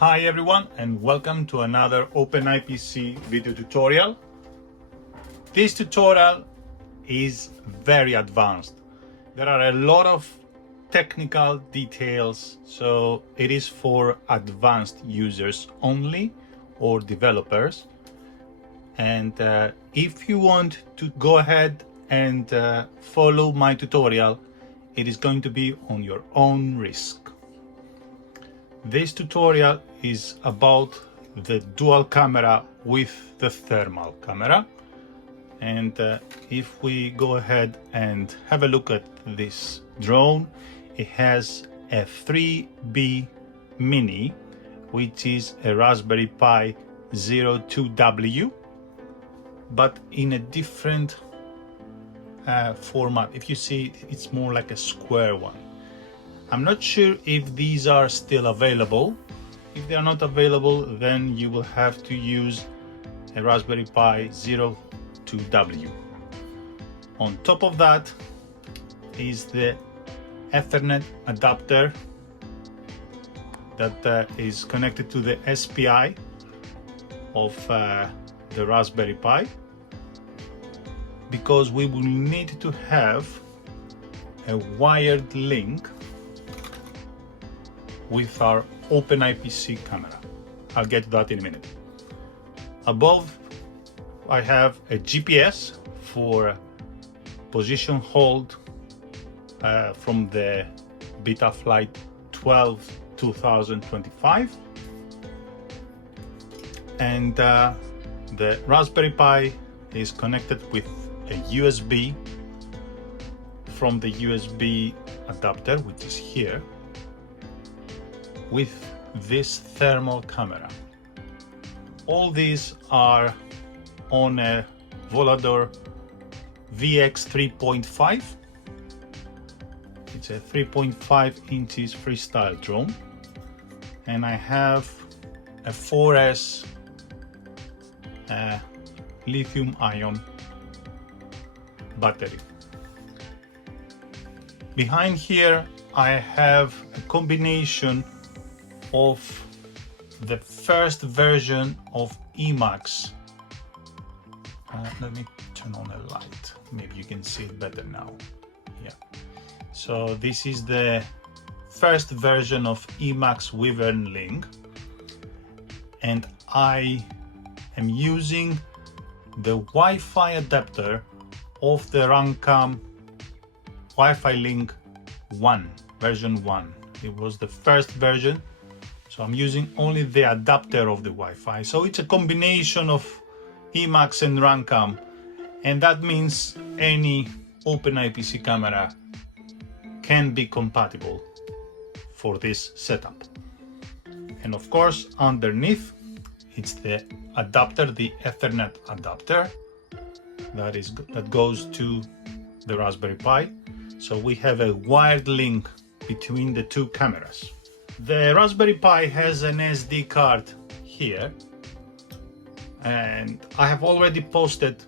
Hi everyone and welcome to another OpenIPC video tutorial. This tutorial is very advanced. There are a lot of technical details, so it is for advanced users only or developers. And if you want to go ahead and follow my tutorial, it is going to be on your own risk. This tutorial is about the dual camera with the thermal camera. And if we go ahead and have a look at this drone, it has a 3B Mini, which is a Raspberry Pi 02W, but in a different format. If you see, it's more like a square one. I'm not sure if these are still available. If they are not available, then you will have to use a Raspberry Pi 02W. On top of that is the Ethernet adapter that is connected to the SPI of the Raspberry Pi, because we will need to have a wired link with our OpenIPC camera. I'll get to that in a minute. Above, I have a GPS for position hold from the Beta Flight 12 2025. And the Raspberry Pi is connected with a USB from the USB adapter, which is here, with this thermal camera. All these are on a Volador VX 3.5. It's a 3.5 inches freestyle drone, and I have a 4S lithium-ion battery. Behind here I have a combination of the first version of EMAX. Let me turn on a light, maybe you can see it better now. Yeah, so this is the first version of EMAX WiFiLink, and I am using the Wi-Fi adapter of the RunCam WiFiLink 1, version 1. It was the first version, so I'm using only the adapter of the Wi-Fi. So it's a combination of EMAX and RunCam, and that means any OpenIPC camera can be compatible for this setup. And of course, underneath, it's the adapter, the Ethernet adapter that goes to the Raspberry Pi. So we have a wired link between the two cameras. The Raspberry Pi has an SD card here, and I have already posted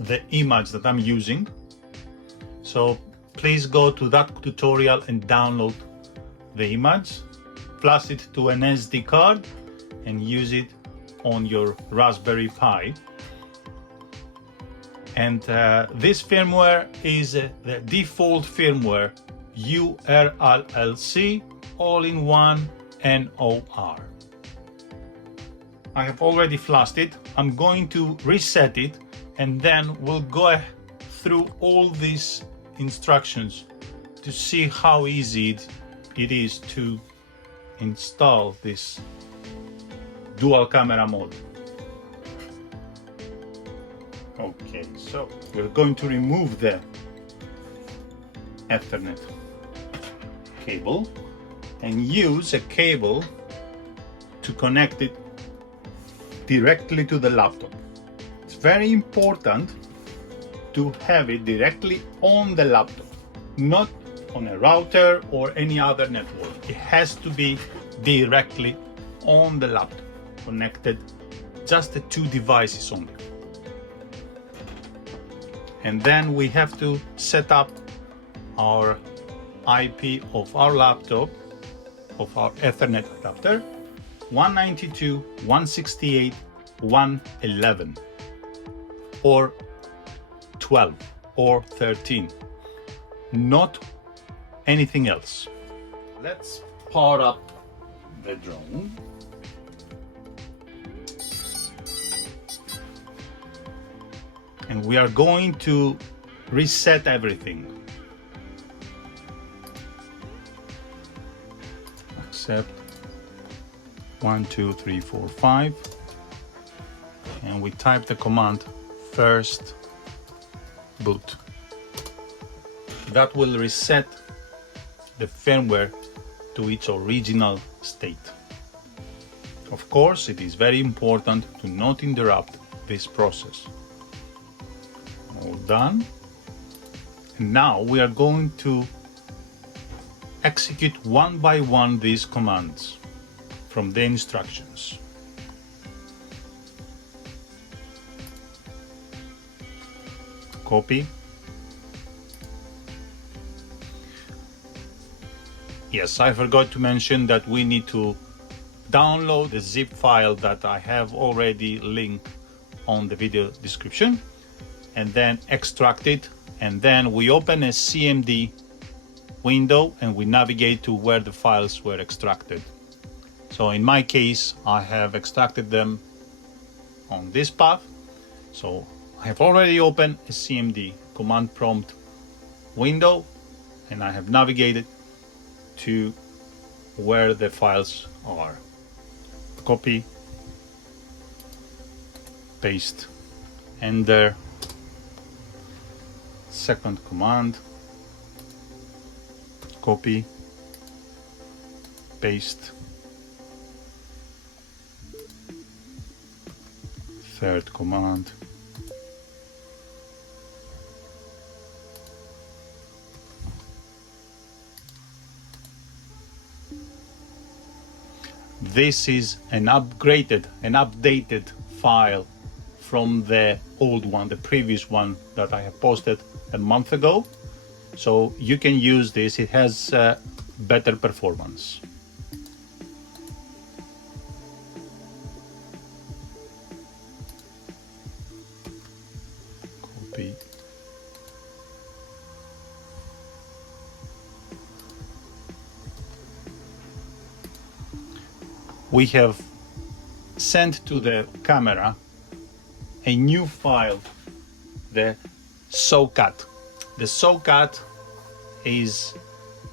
the image that I'm using. So please go to that tutorial and download the image, flash it to an SD card, and use it on your Raspberry Pi. And this firmware is the default firmware URLC all-in-one NOR. I have already flashed it. I'm going to reset it, and then we'll go through all these instructions to see how easy it is to install this dual camera mode. Okay, so we're going to remove the Ethernet cable and use a cable to connect it directly to the laptop. It's very important to have it directly on the laptop, not on a router or any other network. It has to be directly on the laptop, connected, just the two devices only. And then we have to set up our IP of our laptop, of our Ethernet adapter, 192, 168, 111, or 12 or 13, not anything else. Let's power up the drone. And we are going to reset everything. Accept 1, 2, 3, 4, 5. And we type the command first boot. That will reset the firmware to its original state. Of course, it is very important to not interrupt this process. All done. And now we are going to execute one by one these commands from the instructions. Copy. Yes, I forgot to mention that we need to download the zip file that I have already linked on the video description, and then extract it, and then we open a CMD window and we navigate to where the files were extracted. So in my case, I have extracted them on this path. So I have already opened a CMD command prompt window, and I have navigated to where the files are. Copy, paste, enter. Second command, copy, paste. Third command, this is an upgraded, an updated file from the old one, the previous one that I have posted a month ago. So you can use this, it has better performance. Copy. We have sent to the camera a new file, the SOCAT. The SOCAT is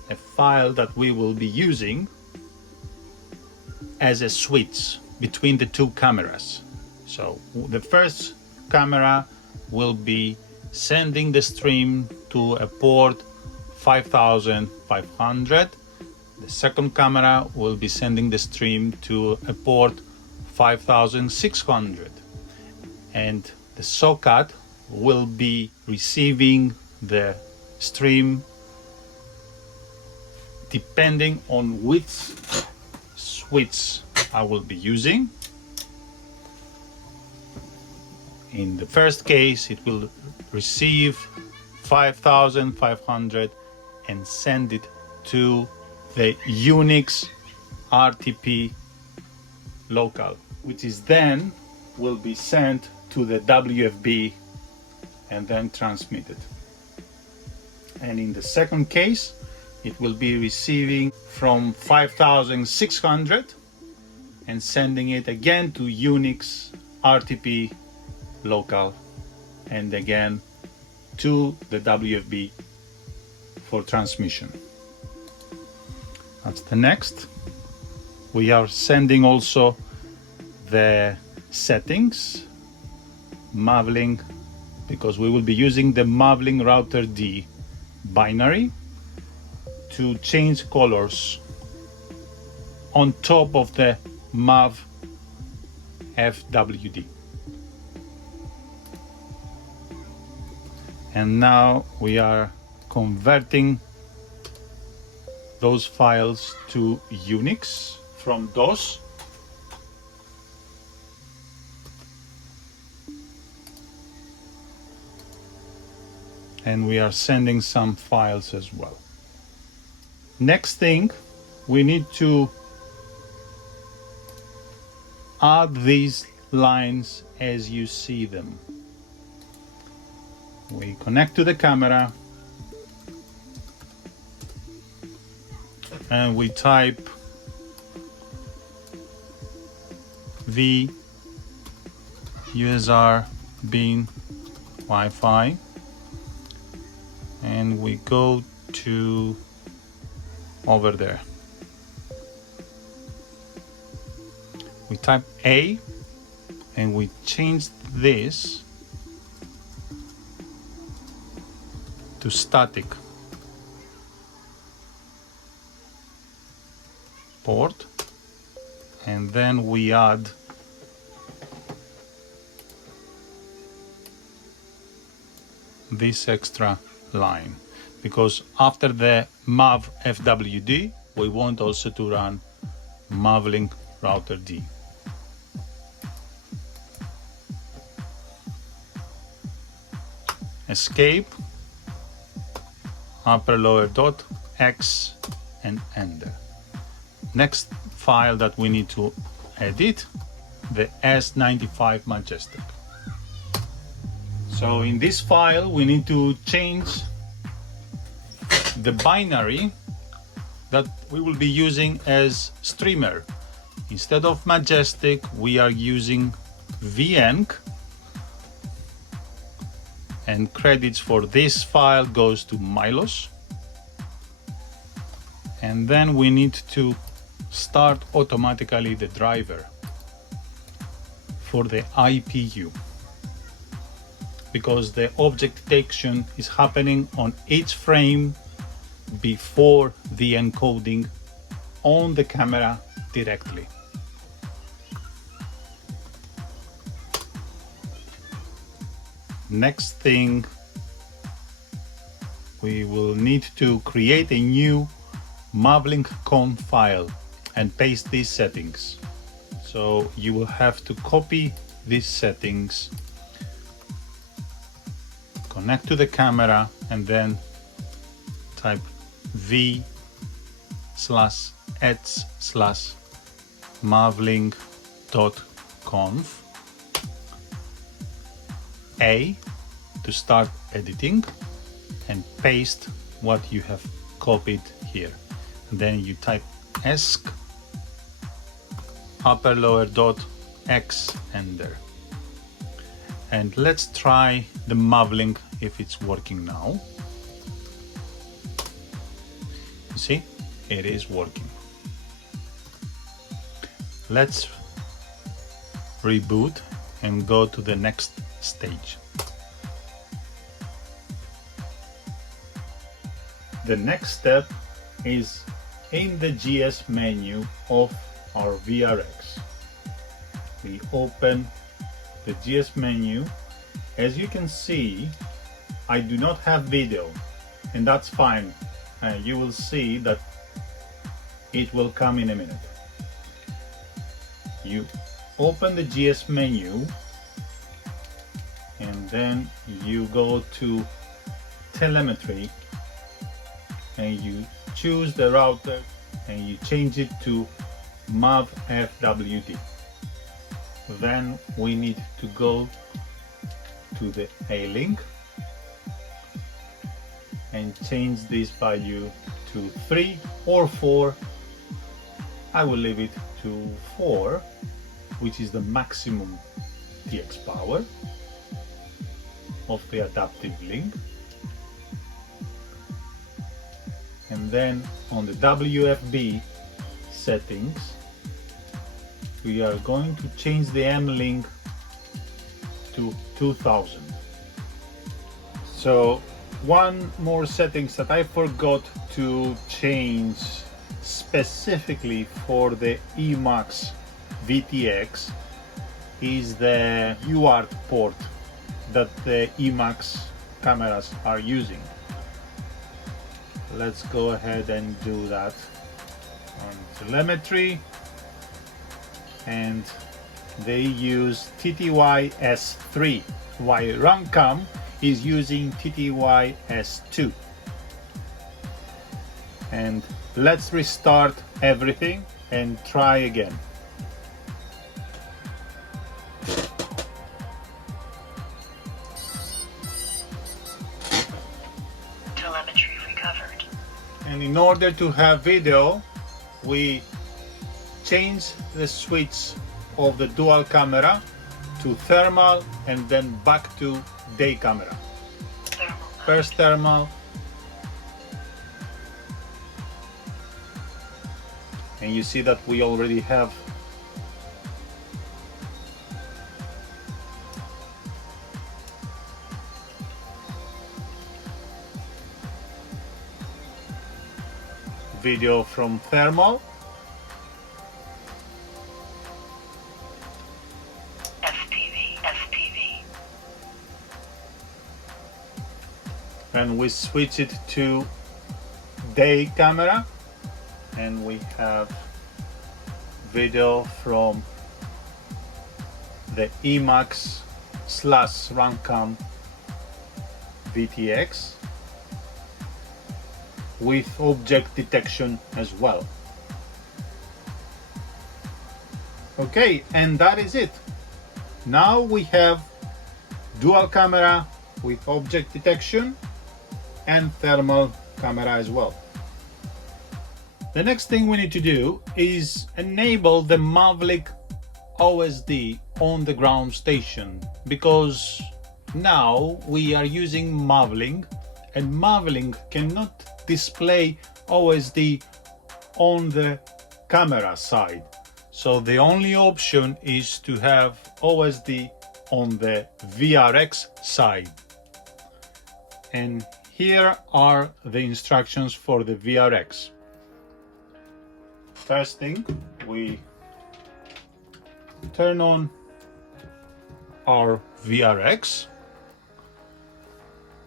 a file that we will be using as a switch between the two cameras. So the first camera will be sending the stream to a port 5500. The second camera will be sending the stream to a port 5600. And the SOCAT will be receiving the stream depending on which switch I will be using. In the first case, it will receive 5500 and send it to the Unix RTP local, which is then will be sent to the WFB and then transmitted. And in the second case, it will be receiving from 5600 and sending it again to Unix RTP local and again to the WFB for transmission. That's the next. We are sending also the settings, Mavlink, because we will be using the Mavlink router D binary to change colors on top of the MAV FWD. And now we are converting those files to Unix from DOS. And we are sending some files as well. Next thing, we need to add these lines as you see them. We connect to the camera and we type V USB Wi-Fi and we go to over there. We type A and we change this to static port, and then we add this extra line, because after the MAV FWD we want also to run MAVLink router D. Escape, upper lower dot, X and enter. Next file that we need to edit, the S95 Majestic. So in this file we need to change the binary that we will be using as streamer. Instead of Majestic we are using VN, and credits for this file goes to Milos. And then we need to start automatically the driver for the IPU, because the object detection is happening on each frame before the encoding on the camera directly. Next thing, we will need to create a new MAVLink conf file and paste these settings. So you will have to copy these settings, connect to the camera, and then type v/h/mavlink.conf A to start editing, and paste what you have copied here. And then you type esc upper lower dot X, enter. And let's try the MAVLink if it's working now. You see, it is working. Let's reboot and go to the next stage. The next step is in the GS menu of our VRX. We open the GS menu. As you can see, I do not have video, and that's fine. You will see that it will come in a minute. You open the GS menu and then you go to telemetry and you choose the router and you change it to MAV FWD. Then we need to go to the A-Link and change this value to 3 or 4. I will leave it to 4, which is the maximum TX power of the adaptive link. And then on the WFB settings, we are going to change the M-Link to 2000. So one more settings that I forgot to change specifically for the EMAX VTX is the UART port that the EMAX cameras are using. Let's go ahead and do that on telemetry, and they use TTY S3 while RunCam is using TTY S2. And let's restart everything and try again. And in order to have video, we change the switch of the dual camera to thermal and then back to day camera. First thermal, and you see that we already have video from thermal. And we switch it to day camera, and we have video from the EMAX / RunCam VTX with object detection as well. Okay, and that is it. Now we have dual camera with object detection and thermal camera as well. The next thing we need to do is enable the Mavlik OSD on the ground station, because now we are using Mavlink, and Mavlink cannot display OSD on the camera side. So the only option is to have OSD on the VRX side. And here are the instructions for the VRX. First thing, we turn on our VRX.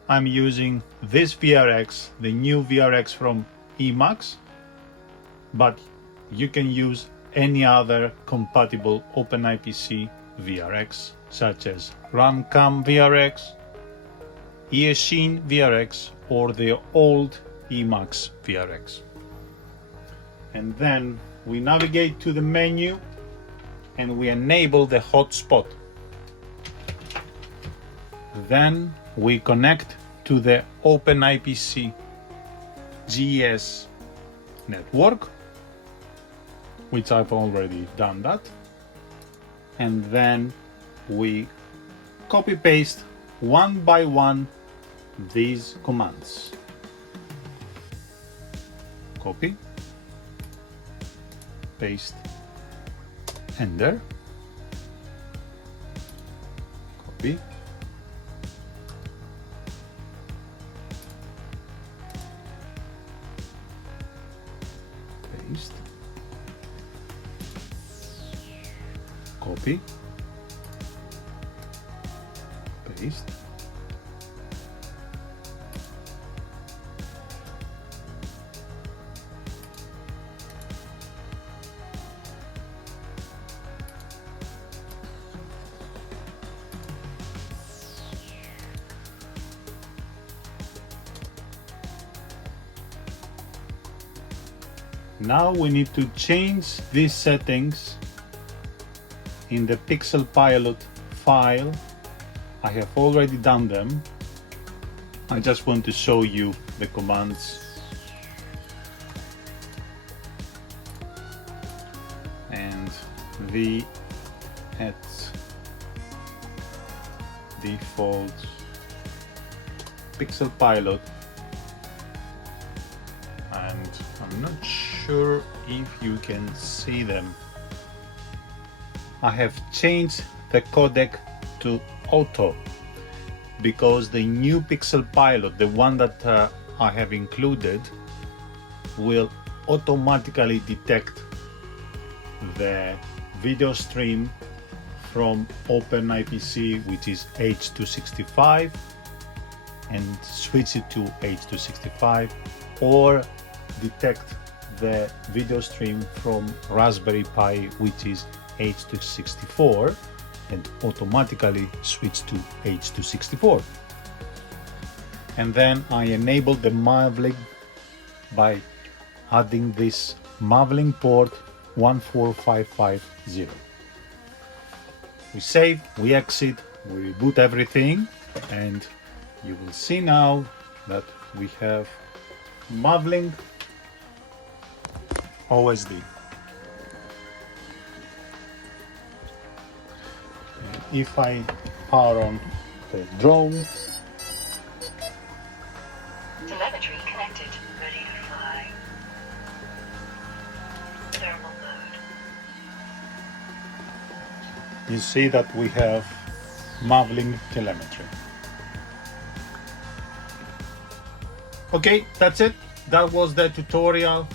I'm using this VRX, the new VRX from EMAX, but you can use any other compatible OpenIPC VRX, such as RunCam VRX, Eachine VRX, or the old EMAX VRX. And then we navigate to the menu and we enable the hotspot. Then we connect to the OpenIPC GS network, which I've already done that. And then we copy paste one by one these commands. Copy, paste, enter, copy, paste, copy, paste, Now we need to change these settings in the Pixel Pilot file. I have already done them. I just want to show you the commands. And v at default Pixel Pilot, and I'm not sure if you can see them. I have changed the codec to auto because the new Pixel Pilot, the one that I have included, will automatically detect the video stream from OpenIPC, which is H.265, and switch it to H.265, or detect the video stream from Raspberry Pi, which is H.264, and automatically switch to H.264. And then I enable the Mavlink by adding this Mavlink port 14550. We save, we exit, we reboot everything, and you will see now that we have MAVLink OSD. If I power on the drone, telemetry connected, ready to fly. Thermal mode. you see that we have MAVLink telemetry. Okay, that's it. That was the tutorial,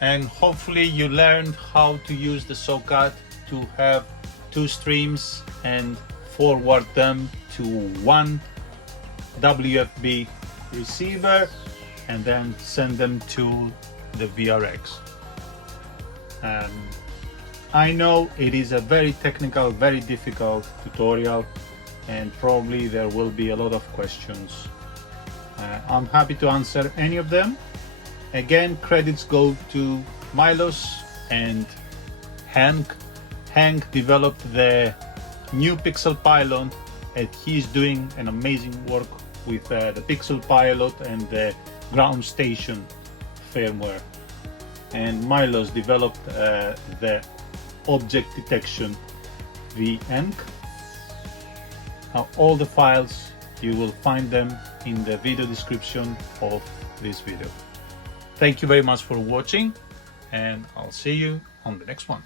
and hopefully you learned how to use the SOCAT to have two streams and forward them to one WFB receiver and then send them to the VRX. I know it is a very technical, very difficult tutorial, and probably there will be a lot of questions. I'm happy to answer any of them. Again, credits go to Milos and Hank. Hank developed the new Pixel Pilot, and he's doing an amazing work with the Pixel Pilot and the ground station firmware. And Milos developed the object detection VNC. Now, all the files, you will find them in the video description of this video. Thank you very much for watching, and I'll see you on the next one.